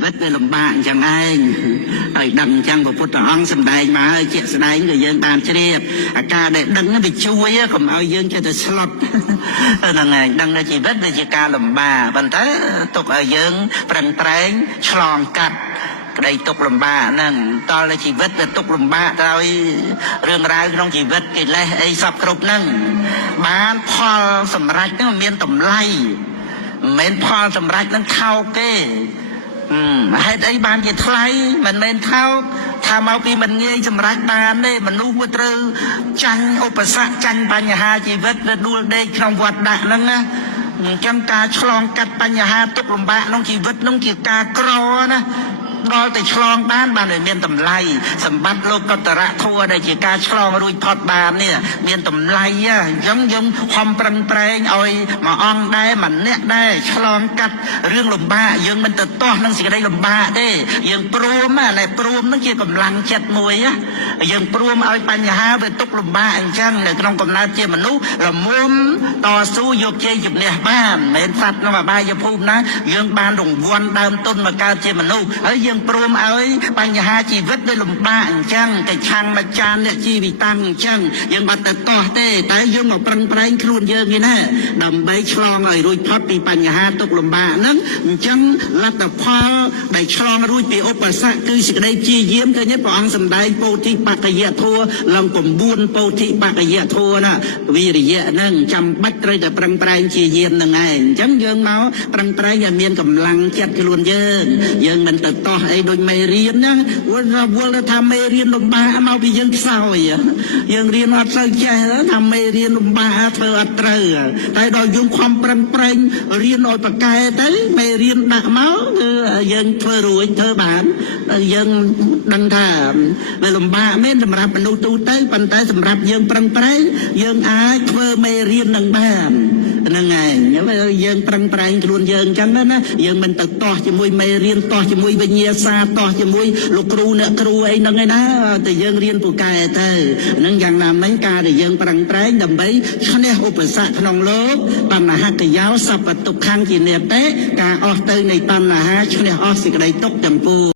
vết về lồng bạn chẳng ai ở đằng chẳng của phút ông sầm đầy mà ơi chuyện sầm đầy người dân bàn chia ca để đằng nó bị chui á còn ao dân cho tôi slot là ngày đằng là chỉ vết về chỉ ca lồng bà bàn tới tục ở dân phần trái tròn cắt đây tục lồng bà nâng to là chỉ vết về tục lồng bà rồi rương ráo trong chỉ vết cái này ấy sập cột nâng bán pho sầm rạch nó miên tầm lay miên pho sầm rạch nó thao kê hay đấy ban chỉ thay mình nên thao thao mau khi mình nghe sầm rạch ban đấy mình nuôi với trừ tranh opasa tranh ban nhà ha chỉ vết đua đây trong vật đạn nâng á trong ca chlong cắt ban nhà ha tục lồng bạc nông chỉ vết nông chỉ ca cro nè đôiแต่ chlong បានបានឲ្យមានតម្លៃសម្បត្តិលោកកតរៈធัวដែលជាការឆ្លងរួចផុតបាននេះមានតម្លៃអញ្ចឹងយើងខំប្រឹងប្រែងឲ្យមួយអង្គដែរម្នាក់ដែរឆ្លងកាត់រឿងលំបាកយើងមិនទៅទាស់នឹងសេចក្តីលំបាកទេយើងព្រមតែព្រមនឹងជាកម្លាំងចិត្តមួយយើងព្រមឲ្យបញ្ហាវាទុកលំបាកអញ្ចឹងនៅក្នុងកំណើតជាមនុស្សរមុំតស៊ូយកជ័យជំនះបានមិនសត្វក្នុងអបាយភូមិណាយើងបានរង្វាន់ដើមទុនមកកើតជាមនុស្សហើយយើងព្រមឲ្យបញ្ហាជីវិតដោយលំបាកអញ្ចឹងតែឆាំងមកចានអ្នកជីវិតតាមអញ្ចឹងយើងបាត់ទៅតោះទេតែយើងមកប្រឹងប្រែងខ្លួនយើងនេះណាដើម្បីឆ្លងឲ្យរួចផុតពីបញ្ហាទុកលំបាកហ្នឹងអញ្ចឹងលទ្ធផលដែលឆ្លងរួចពីឧបសគ្គគឺសេចក្តីព្យាយាមឃើញទេព្រះអង្គសម្ដែងពោធិបក្ខយធម៌ឡើង9ពោធិបក្ខយធម៌ណាវិរិយៈហ្នឹងចាំបាច់ត្រូវតែប្រឹងប្រែងព្យាយាមហ្នឹងឯងអញ្ចឹងយើងមកប្រឹងប្រែងឲ្យមានកម្លាំងចិត្តខ្លួនយើងមិនទៅតោះអីដូចមេរៀនណាវល់ថាមេរៀនលំបាកមកពីយើងខ្សោយយើងរៀនអត់សូវចេះថាមេរៀនលំបាកធ្វើអត់ត្រូវតែដល់យើងខំប្រឹងប្រែងរៀនឲ្យប្រកែទៅមេរៀនដាក់មកគឺយើងធ្វើរួចធ្វើបានយើងដឹងថាវាលំបាកមែនសម្រាប់មនុស្សទូទៅប៉ុន្តែសម្រាប់យើងប្រឹងប្រែងយើងអាចធ្វើមេរៀននឹងបានហ្នឹងឯងយើងប្រឹងប្រែងខ្លួនយើងអញ្ចឹងណាយើងមិនទៅតោះជាមួយមេរៀនតោះជាមួយវិញ្ញាសាតោះជាមួយលោកគ្រូអ្នកគ្រូអីហ្នឹងឯណាតែយើងរៀនពូកែទៅហ្នឹងយ៉ាងណាមិញការដែលយើងប្រឹងប្រែងដើម្បីឈ្នះឧបសគ្គក្នុងលោកបញ្ហាកយោសពទុក្ខំជានិតេការអស់ទៅនៃបញ្ហាឈ្នះអស់សេចក្តីទុក្ខទាំងពួង